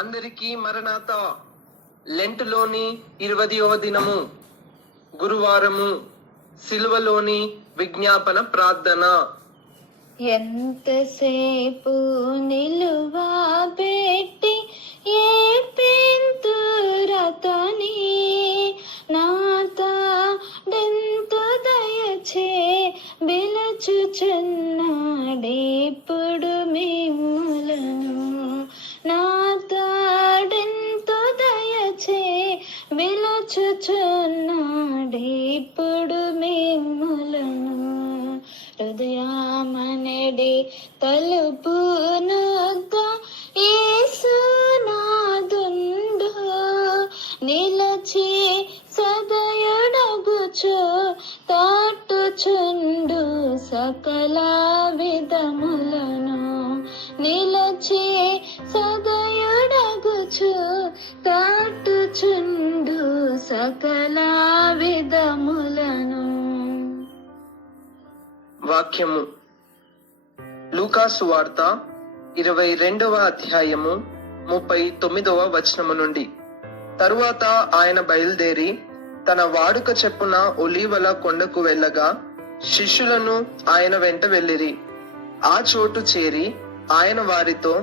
అందరికీ మరణాత. లెంటులోని 20వ దినము, గురువారము. సిలువలోని విజ్ఞాపన ప్రార్థన. ఎంతసేపు నిలువా పెట్టి ఏ పెంతురతని నాతడెంతో దయచే బిలచుచున్నాడెప్పుడు మిమ్ములను నాతడెంతో దయచే బిలచుచున్నాడెప్పుడు మిమ్ములను హృదయమనడి తలుపు నొద్ద యేసునాథుండు నిలచి సదయుడగుచు తాటుచుండు సకల విధములను నిలచి సదయుడగుచు తాటుచుండు సకల విధములను. వాక్యము లూకాసు వార్త 22వ అధ్యాయము 39వ వచనము నుండి. తరువాత ఆయన బయలుదేరి తన వాడుక చెప్పున ఒలీవల కొండకు వెళ్ళగా శిష్యులను ఆయన వెంట వెళ్ళిరి. ఆ చోటు చేరి ఆయన వారితో,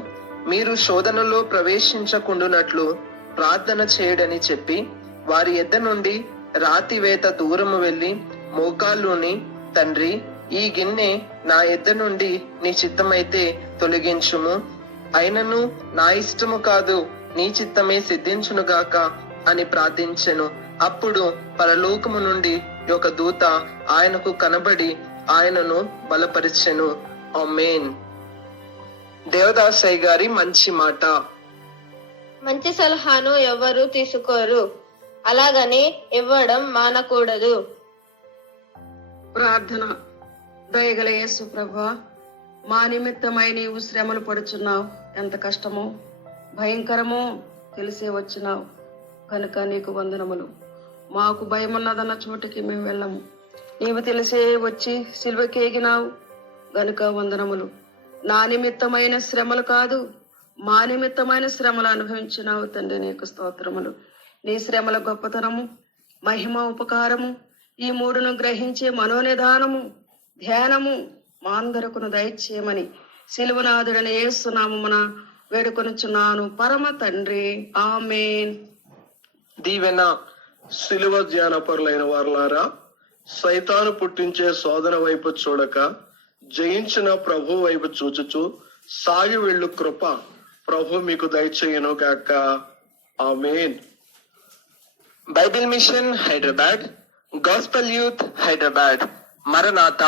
మీరు శోధనలో ప్రవేశించకుండునట్లు ప్రార్థన చేయడని చెప్పి వారి ఎద్ద నుండి రాతివేత దూరము వెళ్లి మోకాళ్ళుని, తండ్రి, ఈ గిన్నె నా ఎద్ద నుండి నీ చిత్తమైతే తొలగించుము, అయినను నా ఇష్టము కాదు నీ చిత్తమే సిద్ధించునుగాక అని ప్రార్థించెను. అప్పుడు పరలోకము నుండి ఒక దూత ఆయనకు కనబడి ఆయనను బలపరిచెను. ఆమేన్. దేవదాసయ్య గారి మంచి మాట. మంచి సలహాను ఎవరు తీసుకోరు, అలాగని ఇవ్వడం మానకూడదు. ప్రార్థన. దయగల యేసు ప్రభువా, మా నిమిత్తమై నీవు శ్రమలు పడుచున్నావు. ఎంత కష్టమో భయంకరమో తెలిసే వచ్చినావు కనుక నీకు వందనములు. మాకు భయమున్నదన్న చోటికి మేము వెళ్ళము. నీవు తెలిసే వచ్చి సిలువకేగినావు గనుక వందనములు. నా నిమిత్తమైన శ్రమలు కాదు, మా నిమిత్తమైన శ్రమలు అనుభవించినావు తండ్రి, నీకు స్తోత్రములు. నీ శ్రమల గొప్పతనము, మహిమ, ఉపకారము ఈ మూడును గ్రహించే మనోనిధానము, ధ్యానము మా అందరకును దయచేయమని సిలువనాథుడని యేసు నామమున వేడుకొనుచున్నాను పరమ తండ్రి. ఆమేన్. దీవెన. సిలువ ధ్యాన పరులైన వారులారా, సైతాను పుట్టించే శోధన వైపు చూడక జయించిన ప్రభు వైపు చూచుచు సాగి వెళ్ళు కృప ప్రభు మీకు దయచేయను గాక. Amen. Bible mission Hyderabad, gospel youth Hyderabad. మరణాత.